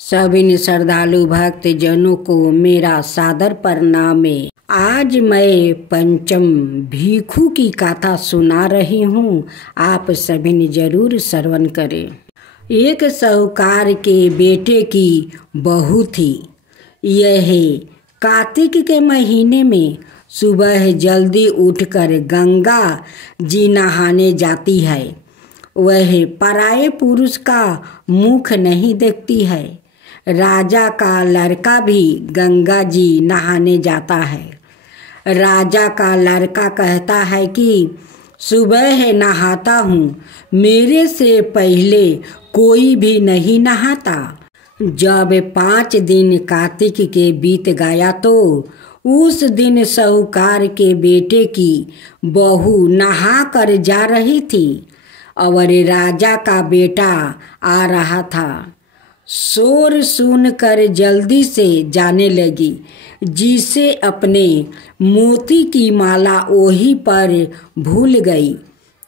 सभी श्रद्धालु भक्त जनों को मेरा सादर प्रणाम है। आज मैं पंचम भिक्षु की कथा सुना रही हूँ, आप सभी ने जरूर श्रवण करें। एक साहूकार के बेटे की बहू थी। यह कार्तिक के महीने में सुबह जल्दी उठकर गंगा जी नहाने जाती है। वह पराये पुरुष का मुख नहीं देखती है। राजा का लड़का भी गंगा जी नहाने जाता है। राजा का लड़का कहता है कि सुबह नहाता हूँ, मेरे से पहले कोई भी नहीं नहाता। जब 5 दिन कार्तिक के बीत गया तो उस दिन साहूकार के बेटे की बहू नहा कर जा रही थी और राजा का बेटा आ रहा था। शोर सुनकर जल्दी से जाने लगी, जिसे अपने मोती की माला वहीं पर भूल गई।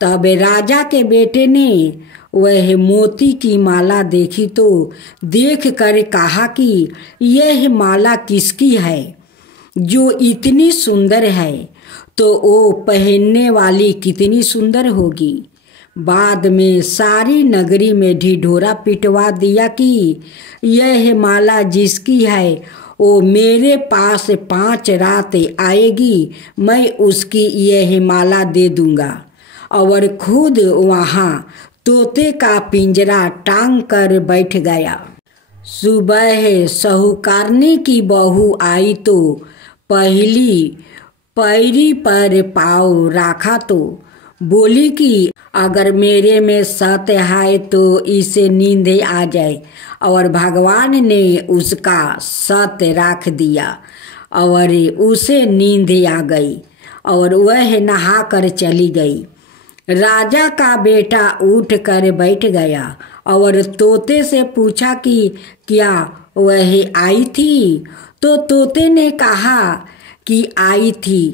तब राजा के बेटे ने वह मोती की माला देखी तो देख कर कहा कि यह माला किसकी है जो इतनी सुंदर है, तो वो पहनने वाली कितनी सुंदर होगी। बाद में सारी नगरी में ढिढोरा पिटवा दिया कि यह माला जिसकी है वो मेरे पास 5 रात आएगी, मैं उसकी यह माला दे दूंगा। और खुद वहाँ तोते का पिंजरा टांग कर बैठ गया। सुबह साहूकारनी की बहू आई तो पहली पैरी पर पाँव रखा तो बोली कि अगर मेरे में सत्य है तो इसे नींद आ जाए। और भगवान ने उसका सत्य रख दिया और उसे नींद आ गई और वह नहा कर चली गई। राजा का बेटा उठ कर बैठ गया और तोते से पूछा कि क्या वह आई थी? तो तोते ने कहा कि आई थी।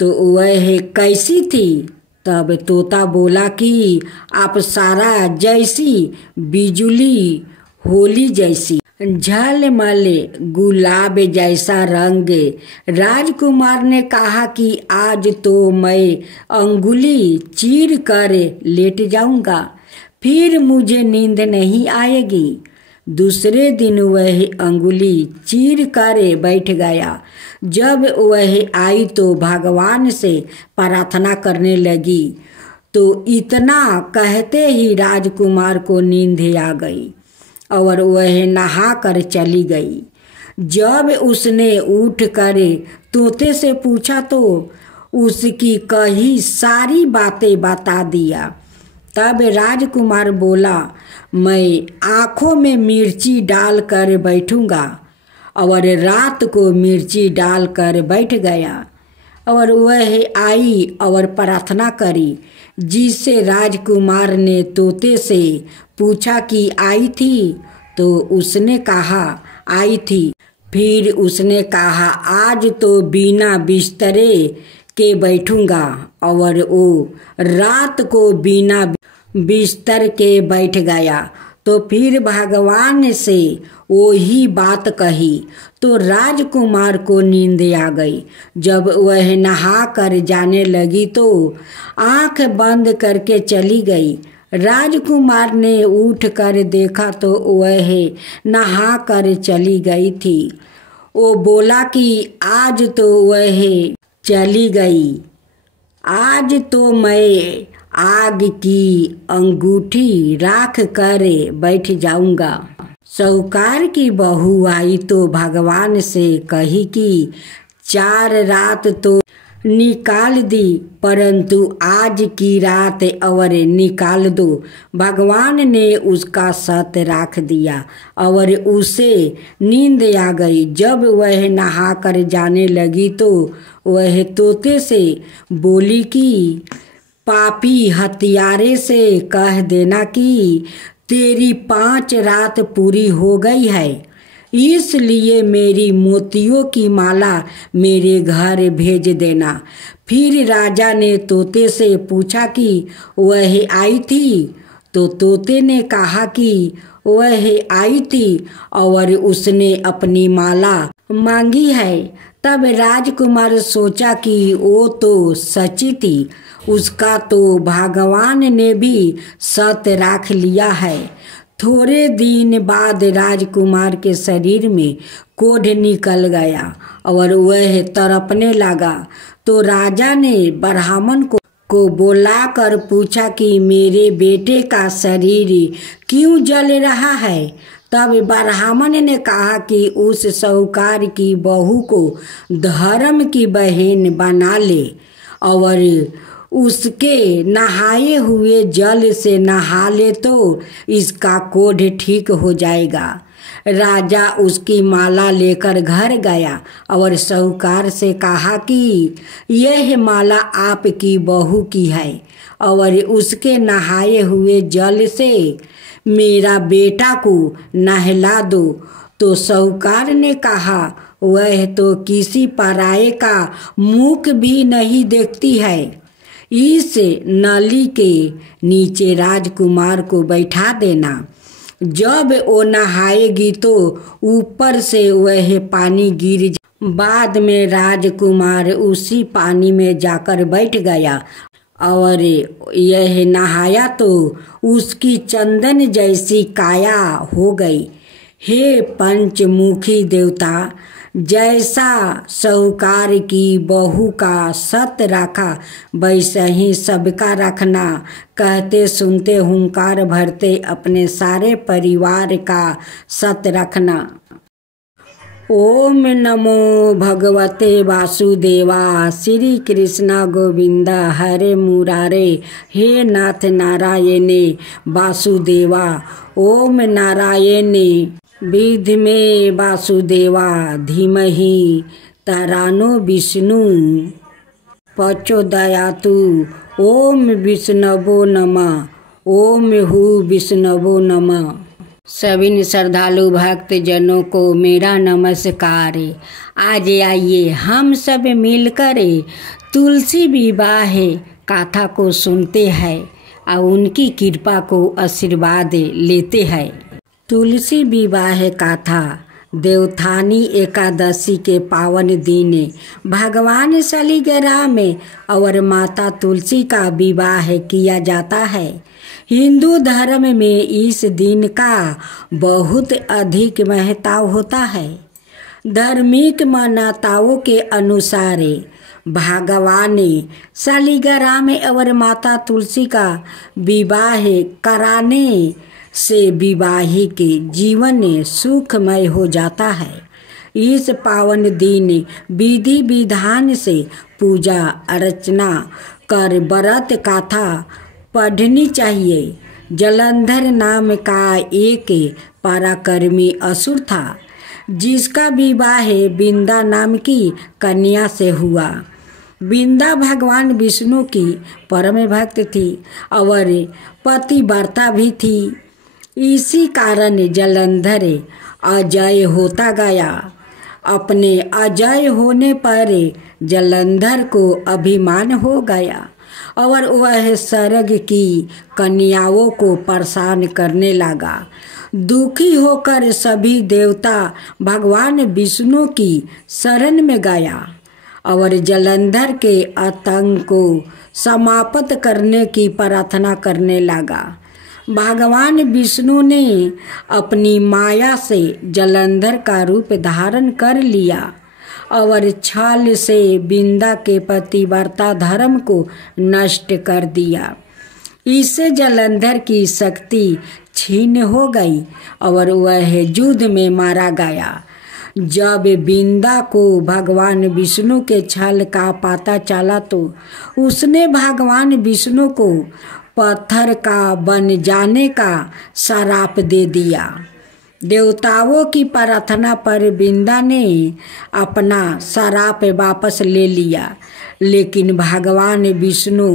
तो वह कैसी थी? तब तोता बोला कि अप्सरा जैसी, बिजुली होली जैसी, झलमल गुलाब जैसा रंग। राजकुमार ने कहा कि आज तो मैं अंगुली चीर कर लेट जाऊंगा, फिर मुझे नींद नहीं आएगी। दूसरे दिन वह अंगुली चीर कर बैठ गया। जब वह आई तो भगवान से प्रार्थना करने लगी, तो इतना कहते ही राजकुमार को नींद आ गई और वह नहा कर चली गई। जब उसने उठकर तोते से पूछा तो उसकी कही सारी बातें बता दिया। तब राजकुमार बोला, मैं आँखों में मिर्ची डाल कर बैठूंगा। और रात को मिर्ची डाल कर बैठ गया और वह आई और प्रार्थना करी, जिससे राजकुमार ने तोते से पूछा कि आई थी? तो उसने कहा आई थी। फिर उसने कहा आज तो बिना बिस्तरे के बैठूंगा, और वो रात को बिना बिस्तर के बैठ गया। तो फिर भगवान से वही बात कही तो राजकुमार को नींद आ गई। जब वह नहा कर जाने लगी तो आंख बंद करके चली गई। राजकुमार ने उठ कर देखा तो वह नहा कर चली गई थी। वो बोला कि आज तो वह चली गई, आज तो मैं आग की अंगूठी राख कर बैठ जाऊंगा। साहूकार की बहू आई तो भगवान से कही कि 4 रात तो निकाल दी, परंतु आज की रात और निकाल दो। भगवान ने उसका सत्य रख दिया और उसे नींद आ गई। जब वह नहा कर जाने लगी तो वह तोते से बोली कि पापी हत्यारे से कह देना कि तेरी 5 रात पूरी हो गई है, इसलिए मेरी मोतियों की माला मेरे घर भेज देना। फिर राजा ने तोते से पूछा कि वह आई थी? तो तोते ने कहा कि वह आई थी और उसने अपनी माला मांगी है। तब राजकुमार सोचा कि वो तो सच्ची थी, उसका तो भगवान ने भी सत्य राख लिया है। थोड़े दिन बाद राजकुमार के शरीर में कोढ़ निकल गया और वह तड़पने लगा। तो राजा ने ब्राह्मण को बुलाकर पूछा कि मेरे बेटे का शरीर क्यों जल रहा है। तब ब्राह्मण ने कहा कि उस साहूकार की बहू को धर्म की बहन बना ले और उसके नहाए हुए जल से नहा ले तो इसका कोढ़ ठीक हो जाएगा। राजा उसकी माला लेकर घर गया और साहूकार से कहा कि यह माला आपकी बहू की है और उसके नहाए हुए जल से मेरा बेटा को नहला दो। तो साहूकार ने कहा, वह तो किसी पराये का मुख भी नहीं देखती है। इस नली के नीचे राजकुमार को बैठा देना। जब वो नहाएगी तो ऊपर से वह पानी गिर बाद में राजकुमार उसी पानी में जाकर बैठ गया और यह नहाया तो उसकी चंदन जैसी काया हो गई। हे पंचमुखी देवता, जैसा साहूकार की बहू का सत रखा वैसे ही सबका रखना। कहते सुनते हुंकार भरते अपने सारे परिवार का सत रखना। ओम नमो भगवते वासुदेवा। श्री कृष्ण गोविंदा हरे मुरारे। हे नाथ नारायणे वासुदेवा। ओम नारायणे विद्महे वासुदेवा धीमहि तन्नो विष्णु प्रचोदयातु। ओम विष्णवे नमः। ओम हु विष्णवे नमः। सभी श्रद्धालु भक्त जनों को मेरा नमस्कार। आज आइए हम सब मिलकर तुलसी विवाह कथा को सुनते हैं और उनकी कृपा को आशीर्वाद लेते हैं। तुलसी विवाह कथा। देवउठानी एकादशी के पावन दिन भगवान शालिग्राम और माता तुलसी का विवाह किया जाता है। हिंदू धर्म में इस दिन का बहुत अधिक महत्व होता है। धार्मिक मान्यताओं के अनुसार भगवान शालिग्राम और माता तुलसी का विवाह कराने से विवाहिक जीवन सुखमय हो जाता है। इस पावन दिन विधि विधान से पूजा अर्चना कर व्रत कथा पढ़नी चाहिए। जलंधर नाम का एक पराक्रमी असुर था जिसका विवाह बिंदा नाम की कन्या से हुआ। बिंदा भगवान विष्णु की परम भक्त थी और पतिव्रता भी थी। इसी कारण जलंधर अजय होता गया। अपने अजय होने पर जलंधर को अभिमान हो गया और वह स्वर्ग की कन्याओं को परेशान करने लगा। दुखी होकर सभी देवता भगवान विष्णु की शरण में गया और जलंधर के आतंक को समाप्त करने की प्रार्थना करने लगा। भगवान विष्णु ने अपनी माया से जलंधर का रूप धारण कर लिया और छल से बिंदा के पतिव्रता धर्म को नष्ट कर दिया। इससे जलंधर की शक्ति छीन हो गई और वह युद्ध में मारा गया। जब बिंदा को भगवान विष्णु के छल का पता चला तो उसने भगवान विष्णु को पत्थर का बन जाने का श्राप दे दिया। देवताओं की प्रार्थना पर बिंदा ने अपना श्राप वापस ले लिया, लेकिन भगवान विष्णु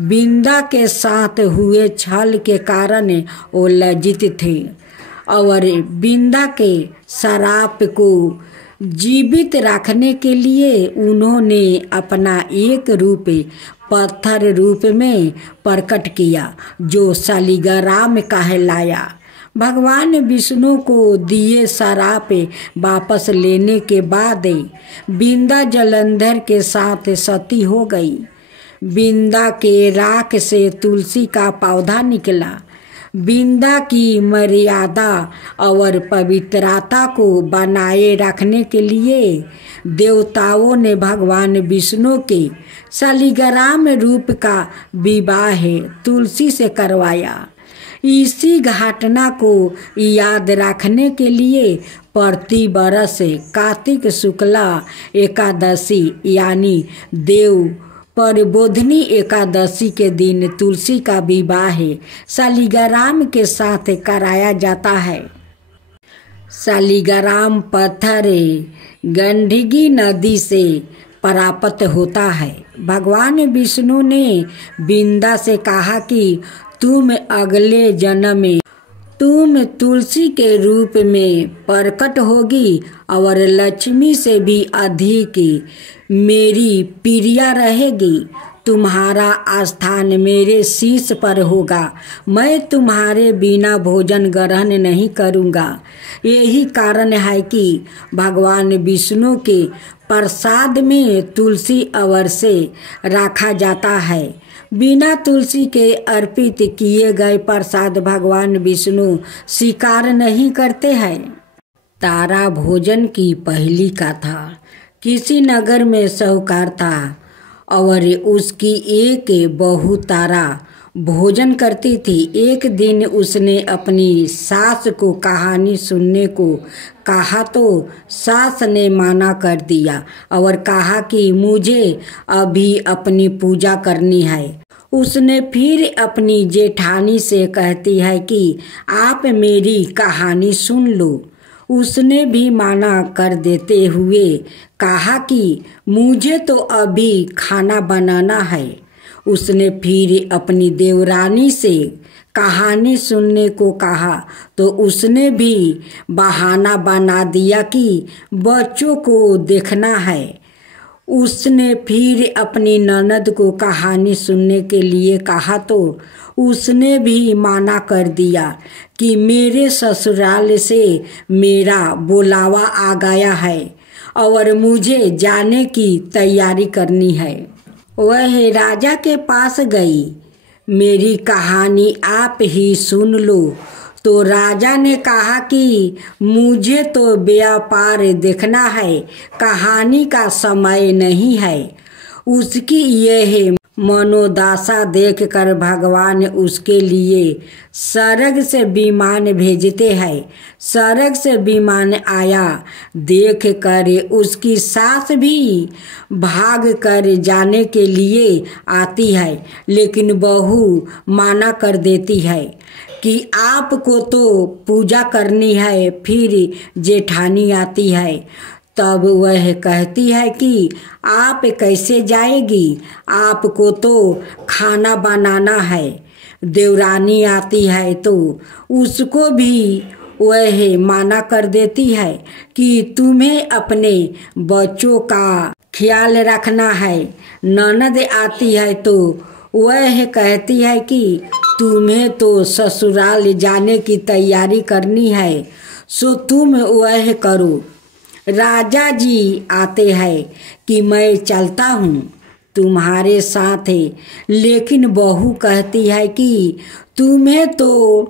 बिंदा के साथ हुए छल के कारण वो लज्जित थे और बिंदा के श्राप को जीवित रखने के लिए उन्होंने अपना एक रूप पत्थर रूप में प्रकट किया जो शालिग्राम कहलाया। भगवान विष्णु को दिए शराप वापस लेने के बाद बिंदा जलंधर के साथ सती हो गई। बिंदा के राख से तुलसी का पौधा निकला। बिंदा की मर्यादा और पवित्रता को बनाए रखने के लिए देवताओं ने भगवान विष्णु के शालिग्राम रूप का विवाह तुलसी से करवाया। इसी घटना को याद रखने के लिए प्रति बरस कार्तिक शुक्ला एकादशी यानी देव प्रबोधिनी एकादशी के दिन तुलसी का विवाह शालिग्राम के साथ कराया जाता है। शालिग्राम पत्थर गंडकी नदी से प्राप्त होता है। भगवान विष्णु ने बिंदा से कहा कि तुम अगले जन्म में तुम तुलसी के रूप में प्रकट होगी और लक्ष्मी से भी अधिक मेरी प्रिया रहेगी। तुम्हारा स्थान मेरे शीश पर होगा। मैं तुम्हारे बिना भोजन ग्रहण नहीं करूँगा। यही कारण है कि भगवान विष्णु के प्रसाद में तुलसी अवश्य रखा जाता है। बिना तुलसी के अर्पित किए गए प्रसाद भगवान विष्णु स्वीकार नहीं करते हैं। तारा भोजन की पहली कथा। किसी नगर में साहूकार था और उसकी एक बहू तारा भोजन करती थी। एक दिन उसने अपनी सास को कहानी सुनने को कहा तो सास ने मना कर दिया और कहा कि मुझे अभी अपनी पूजा करनी है। उसने फिर अपनी जेठानी से कहती है कि आप मेरी कहानी सुन लो। उसने भी मना कर देते हुए कहा कि मुझे तो अभी खाना बनाना है। उसने फिर अपनी देवरानी से कहानी सुनने को कहा तो उसने भी बहाना बना दिया कि बच्चों को देखना है। उसने फिर अपनी ननद को कहानी सुनने के लिए कहा तो उसने भी मना कर दिया कि मेरे ससुराल से मेरा बुलावा आ गया है और मुझे जाने की तैयारी करनी है। वह राजा के पास गई। मेरी कहानी आप ही सुन लो। तो राजा ने कहा कि मुझे तो व्यापार देखना है, कहानी का समय नहीं है। उसकी यह मनोदशा देखकर भगवान उसके लिए स्वर्ग से विमान भेजते हैं। स्वर्ग से विमान आया देख कर उसकी सास भी भाग कर जाने के लिए आती है, लेकिन बहू मना कर देती है कि आपको तो पूजा करनी है। फिर जेठानी आती है, तब वह कहती है कि आप कैसे जाएगी, आपको तो खाना बनाना है। देवरानी आती है तो उसको भी वह मना कर देती है कि तुम्हें अपने बच्चों का ख्याल रखना है। ननद आती है तो वह कहती है कि तुम्हें तो ससुराल जाने की तैयारी करनी है, सो तुम वह करो। राजा जी आते हैं कि मैं चलता हूँ तुम्हारे साथ, लेकिन बहू कहती है कि तुम्हें तो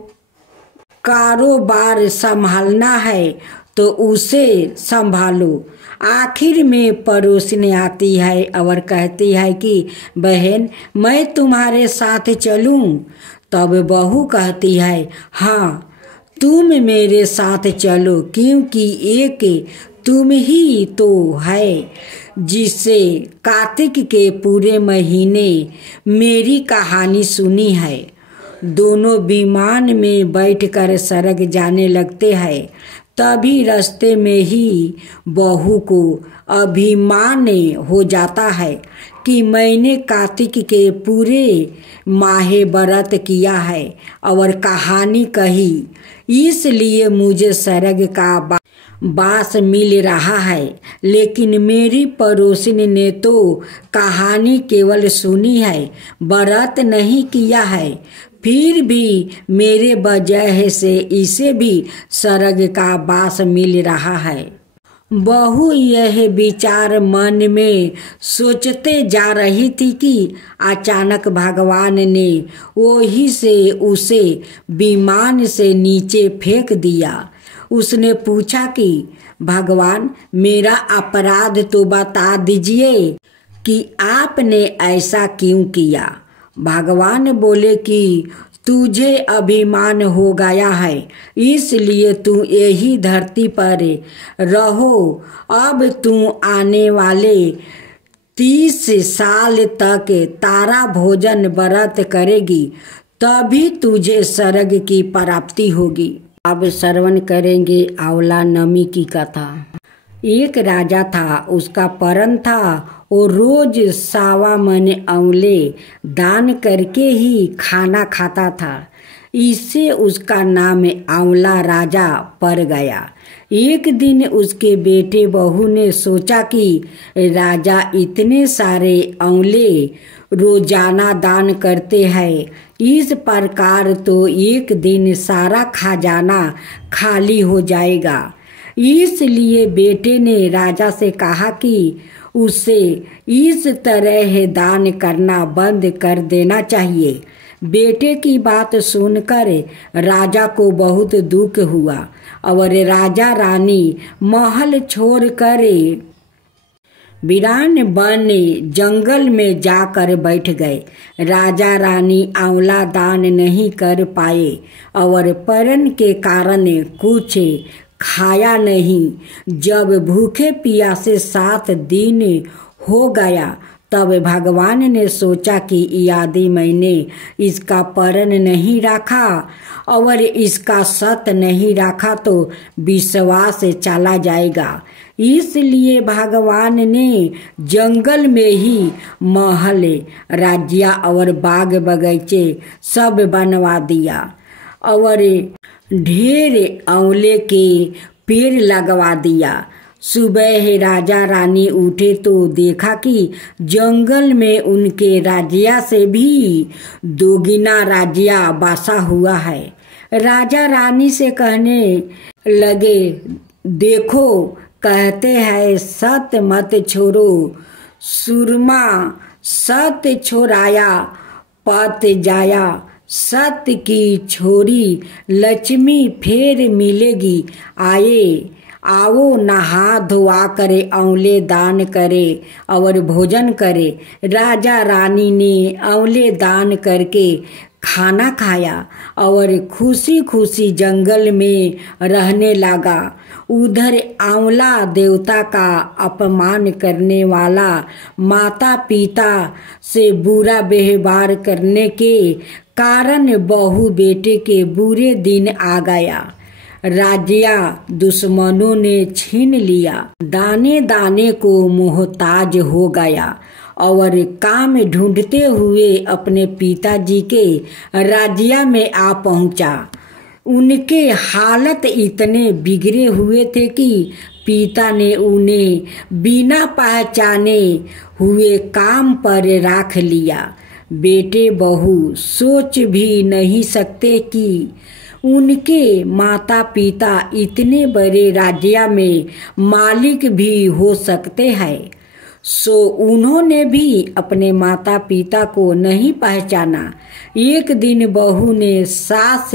कारोबार संभालना है तो उसे संभालो। आखिर में पड़ोसिन आती है और कहती है कि बहन मैं तुम्हारे साथ चलूं। तब बहू कहती है हाँ तुम मेरे साथ चलो, क्योंकि एक तुम ही तो है जिससे कार्तिक के पूरे महीने मेरी कहानी सुनी है। दोनों विमान में बैठकर स्वर्ग जाने लगते हैं। तभी रास्ते में ही बहू को अभिमान हो जाता है कि मैंने कार्तिक के पूरे माहे व्रत किया है और कहानी कही, इसलिए मुझे स्वर्ग का बास मिल रहा है, लेकिन मेरी पड़ोसिन ने तो कहानी केवल सुनी है, व्रत नहीं किया है। फिर भी मेरे वजह से इसे भी स्वर्ग का बास मिल रहा है। बहू यह विचार मन में सोचते जा रही थी कि अचानक भगवान ने वहीं से उसे विमान से नीचे फेंक दिया। उसने पूछा कि भगवान, मेरा अपराध तो बता दीजिए कि आपने ऐसा क्यों किया। भगवान बोले कि तुझे अभिमान हो गया है, इसलिए तू यही धरती पर रहो। अब तू आने वाले 30 साल तक तारा भोजन व्रत करेगी, तभी तुझे स्वर्ग की प्राप्ति होगी। अब श्रवण करेंगे आंवला नमी की कथा। एक राजा था, उसका परन था और रोज 1.25 मन आंवले दान करके ही खाना खाता था। इससे उसका नाम आंवला राजा पड़ गया। एक दिन उसके बेटे बहू ने सोचा कि राजा इतने सारे आंवले रोजाना दान करते हैं, इस प्रकार तो एक दिन सारा खजाना खाली हो जाएगा। इसलिए बेटे ने राजा से कहा कि उसे इस तरह दान करना बंद कर देना चाहिए। बेटे की बात सुनकर राजा को बहुत दुख हुआ और राजा रानी महल छोड़कर वीरान वन जंगल में जाकर बैठ गए। राजा रानी आंवला दान नहीं कर पाए और परन के कारण कुछ खाया नहीं। जब भूखे प्यासे 7 दिन हो गया, तब भगवान ने सोचा कि यदि मैंने इसका परन नहीं रखा और इसका सत नहीं रखा तो विश्वास चला जाएगा। इसलिए भगवान ने जंगल में ही महल, राज्य और बाग बगीचे सब बनवा दिया और ढेर आंवले के पेड़ लगवा दिया। सुबह राजा रानी उठे तो देखा कि जंगल में उनके राज्य से भी दोगुना राज्य बसा हुआ है। राजा रानी से कहने लगे, देखो, कहते हैं सत मत छोड़ो, सुरमा सत छोड़ाया पत जाया, सत्य की छोरी लक्ष्मी फेर मिलेगी। आओ नहा धोआ करे, आंवले दान करे और भोजन करे। राजा रानी ने आंवले दान करके खाना खाया और खुशी खुशी जंगल में रहने लगा। उधर आंवला देवता का अपमान करने वाला, माता पिता से बुरा व्यवहार करने के कारण बहू बेटे के बुरे दिन आ गया। राज्य दुश्मनों ने छीन लिया, दाने दाने को मोहताज हो गया और काम ढूंढते हुए अपने पिताजी के राज्य में आ पहुंचा। उनके हालत इतने बिगड़े हुए थे कि पिता ने उन्हें बिना पहचाने हुए काम पर रख लिया। बेटे बहू सोच भी नहीं सकते कि उनके माता पिता इतने बड़े राज्य में मालिक भी हो सकते हैं। सो उन्होंने भी अपने माता पिता को नहीं पहचाना। एक दिन बहू ने सास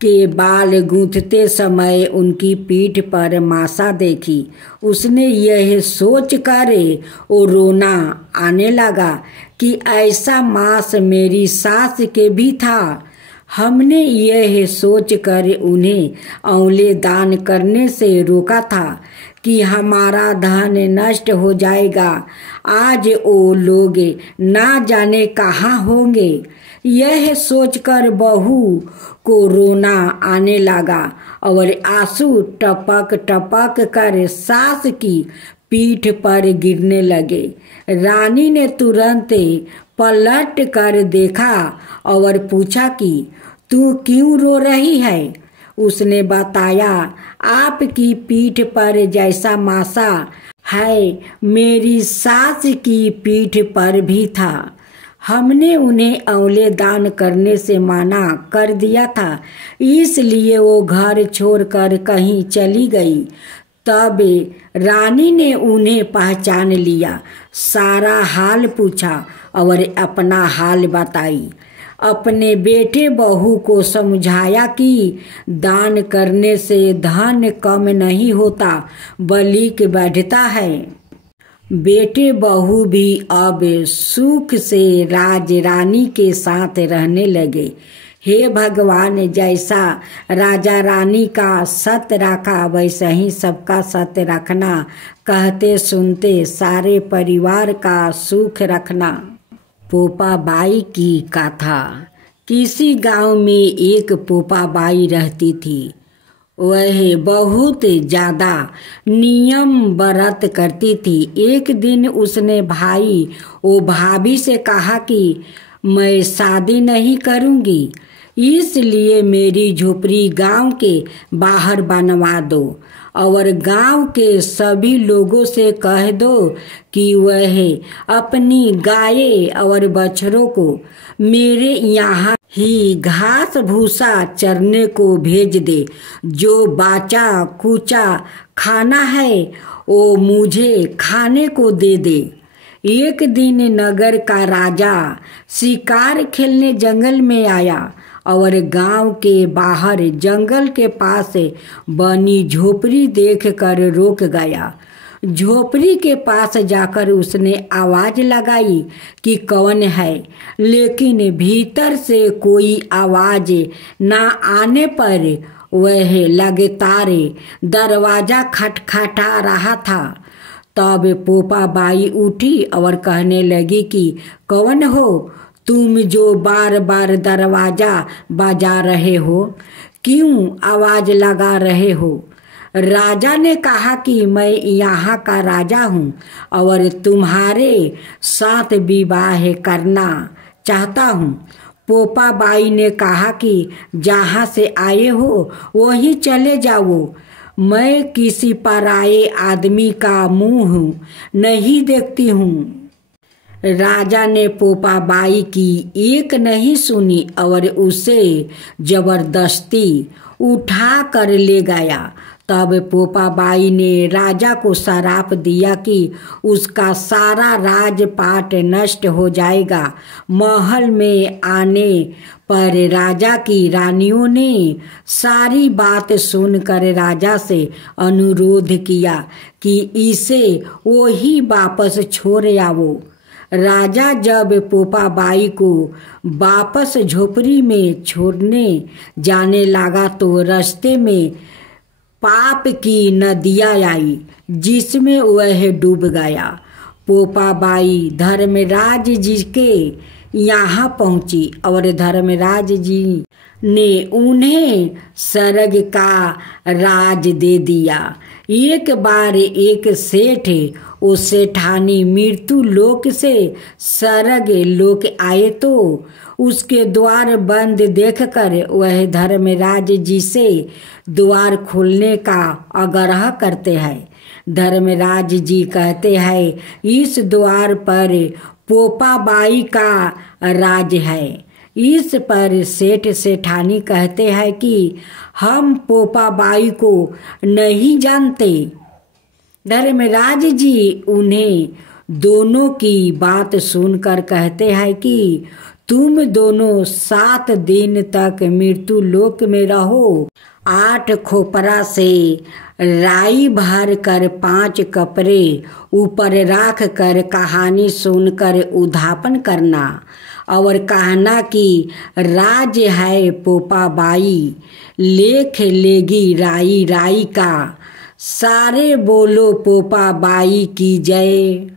के बाल गूंथते समय उनकी पीठ पर मासा देखी। उसने यह सोच कर और रोना आने लगा कि ऐसा मांस मेरी सास के भी था। हमने यह सोचकर उन्हें आंवले दान करने से रोका था कि हमारा धन नष्ट हो जाएगा। आज वो लोग ना जाने कहाँ होंगे। यह सोचकर बहू को रोना आने लगा और आंसू टपक टपक कर सास की पीठ पर गिरने लगे। रानी ने तुरंत पलट कर देखा और पूछा कि तू क्यों रो रही है। उसने बताया, आपकी पीठ पर जैसा मासा है मेरी सास की पीठ पर भी था। हमने उन्हें औले दान करने से मना कर दिया था, इसलिए वो घर छोड़कर कहीं चली गई। तब रानी ने उन्हें पहचान लिया, सारा हाल पूछा और अपना हाल बताई। अपने बेटे बहू को समझाया कि दान करने से धन कम नहीं होता बल्कि बढ़ता है। बेटे बहू भी अब सुख से राज रानी के साथ रहने लगे। हे भगवान, जैसा राजा रानी का सत्य रखा वैसा ही सबका सत्य रखना, कहते सुनते सारे परिवार का सुख रखना। पोपा बाई की कथा। किसी गांव में एक पोपा बाई रहती थी। वह बहुत ज्यादा नियम व्रत करती थी। एक दिन उसने भाई ओ भाभी से कहा कि मैं शादी नहीं करूंगी, इसलिए मेरी झोपड़ी गांव के बाहर बनवा दो और गांव के सभी लोगों से कह दो कि वह अपनी गाय और बछड़ों को मेरे यहाँ ही घास भूसा चरने को भेज दे। जो बाचा कुचा खाना है वो मुझे खाने को दे दे। एक दिन नगर का राजा शिकार खेलने जंगल में आया और गांव के बाहर जंगल के पास बनी झोपड़ी देखकर रोक गया। झोपड़ी के पास जाकर उसने आवाज लगाई कि कौन है, लेकिन भीतर से कोई आवाज ना आने पर वह लगातार दरवाजा खटखटा रहा था। तब पोपा बाई उठी और कहने लगी कि कौन हो तुम जो बार बार दरवाजा बजा रहे हो, क्यों आवाज लगा रहे हो? राजा ने कहा कि मैं यहाँ का राजा हूँ और तुम्हारे साथ विवाह करना चाहता हूँ। पोपा बाई ने कहा कि जहाँ से आए हो वहीं चले जाओ, मैं किसी पराये आदमी का मुंह नहीं देखती हूँ। राजा ने पोपा बाई की एक नहीं सुनी और उसे जबरदस्ती उठा कर ले गया। तब पोपा बाई ने राजा को श्राप दिया कि उसका सारा राजपाट नष्ट हो जाएगा। महल में आने पर राजा की रानियों ने सारी बात सुनकर राजा से अनुरोध किया कि इसे वो ही वापस छोड़ आवो। राजा जब पोपा बाई को वापस झोपड़ी में छोड़ने जाने लगा तो रास्ते में पाप की नदियाँ आई जिसमें वह डूब गया। पोपा बाई धर्मराज जी के यहाँ पहुँची और धर्मराज जी ने उन्हें स्वर्ग का राज दे दिया। एक बार एक सेठ वो सेठानी मृत्यु लोक से स्वर्ग लोक आए तो उसके द्वार बंद देखकर वह धर्मराज जी से द्वार खोलने का आग्रह करते हैं। धर्मराज जी कहते हैं, इस द्वार पर पोपा बाई का राज है। इस पर सेठ सेठानी कहते हैं कि हम पोपा बाई को नहीं जानते। धर्मराज जी उन्हें दोनों की बात सुनकर कहते हैं कि तुम दोनों 7 दिन तक मृत्यु लोक में रहो। 8 खोपरा से राई भर कर 5 कपड़े ऊपर रख कर कहानी सुनकर उद्यापन करना और कहना कि राज है पोपा बाई, लेख लेगी राई राई का। सारे बोलो पोपा बाई की जय।